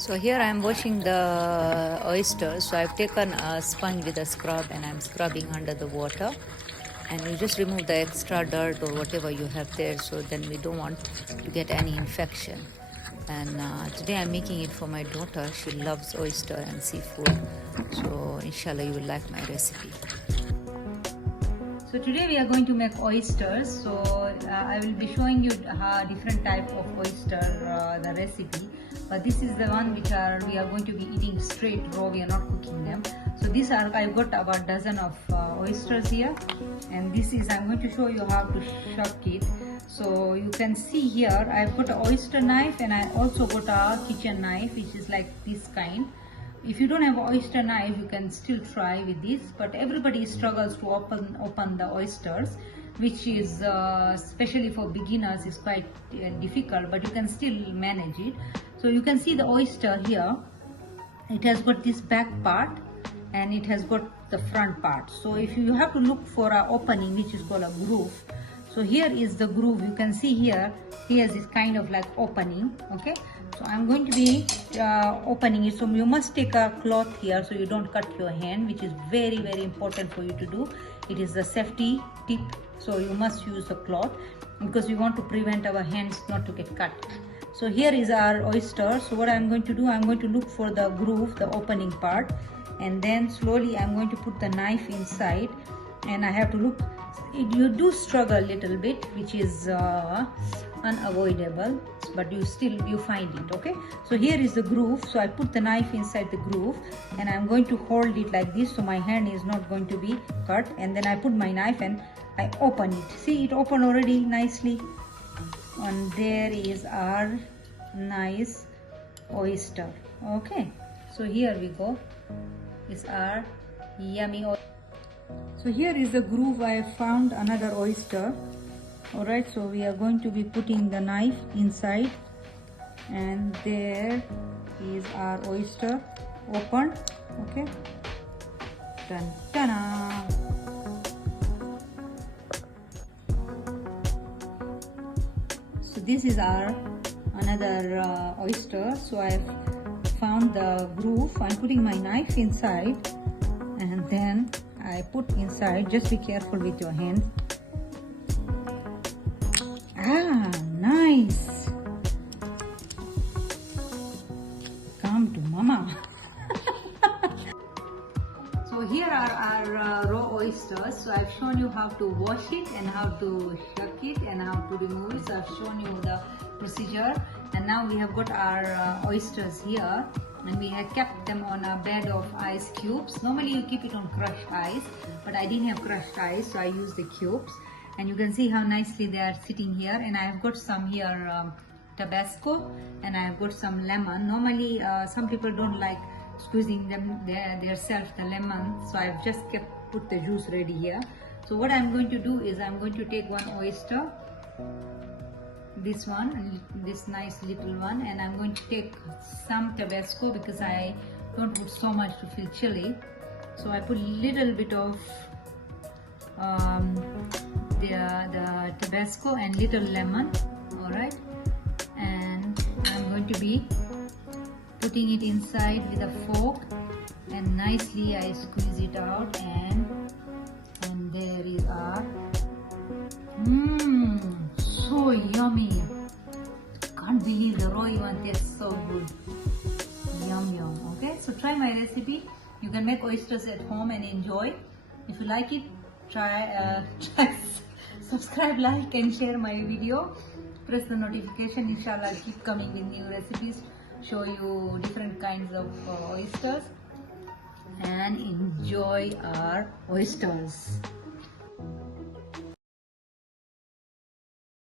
So here I am washing the oysters. So I've taken a sponge with a scrub and I'm scrubbing under the water. And you just remove the extra dirt or whatever you have there, so then we don't want to get any infection. And today I'm making it for my daughter. She loves oyster and seafood. So inshallah you will like my recipe. So today we are going to make oysters. So I will be showing you different type of oyster, the recipe. But this is the one which we are going to be eating straight raw. We are not cooking them. So these are, I've got about a dozen of oysters here, and this is, I'm going to show you how to shuck it. So you can see here I've got an oyster knife, and I also got a kitchen knife which is like this kind. If you don't have an oyster knife, you can still try with this, but everybody struggles to open the oysters, which is especially for beginners is quite difficult, but you can still manage it. So you can see the oyster here, it has got this back part and it has got the front part. So if you have to look for an opening which is called a groove. So here is the groove. You can see here is kind of like opening. Okay, so I'm going to be opening it. So you must take a cloth here so you don't cut your hand, which is very important for you to do. It is the safety tip, so you must use a cloth because we want to prevent our hands not to get cut. So here is our oyster. So what I'm going to do, I'm going to look for the groove, the opening part, and then slowly I'm going to put the knife inside, and I have to look. You do struggle a little bit, which is unavoidable, but you find it. Okay, so here is the groove. So I put the knife inside the groove and I'm going to hold it like this so my hand is not going to be cut, and then I put my knife and I open it. See, it opened already nicely, and there is our nice oyster. Okay, so here we go, is our yummy oyster. So here is the groove. I have found another oyster. Alright, so we are going to be putting the knife inside, and there is our oyster opened. Okay, dun, ta-da. So this is our another oyster. So I have found the groove. I'm putting my knife inside, and then I put inside. Just be careful with your hands. Ah, nice. Come to mama. So here are our raw oysters. So I've shown you how to wash it and how to shuck it and how to remove it. So I've shown you the procedure, and now we have got our oysters here, and we have kept them on a bed of ice cubes. Normally you keep it on crushed ice, but I didn't have crushed ice, so I used the cubes. And you can see how nicely they are sitting here. And I have got some here tabasco, and I have got some lemon. Normally some people don't like squeezing them themselves, the lemon, so I've just put the juice ready here. So what I'm going to do is I'm going to take one oyster, this one, this nice little one, and I'm going to take some tabasco because I don't put so much to feel chilly. So I put a little bit of the tabasco and little lemon. All right, and I'm going to be putting it inside with a fork, and nicely I squeeze it out, and there is our so yummy. Can't believe the raw one tastes so good. Yum. Okay, so try my recipe. You can make oysters at home and enjoy. If you like it, try subscribe, like and share my video. Press the notification. Inshallah, I'll keep coming with new recipes, show you different kinds of oysters, and enjoy our oysters.